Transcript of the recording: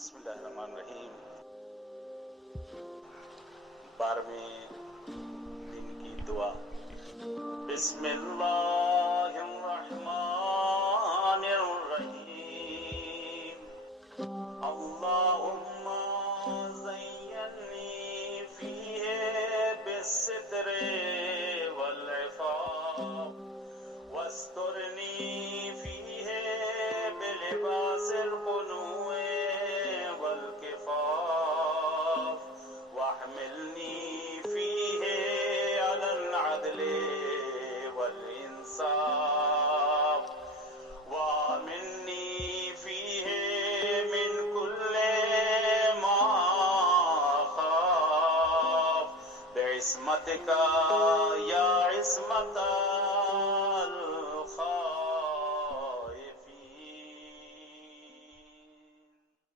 بسم اللہ الرحمن الرحیم. 12ویں دن کی دعا. بسم اللہ الرحمن الرحیم. اللہم زینی فیہ بالستر والعفاف واسترنی فیہ بلباس القنوع والکفاف واحملنی فیہ علی العدل والانصاف وآمنی فیہ من کل ما خاف بعصمتک یا عصمت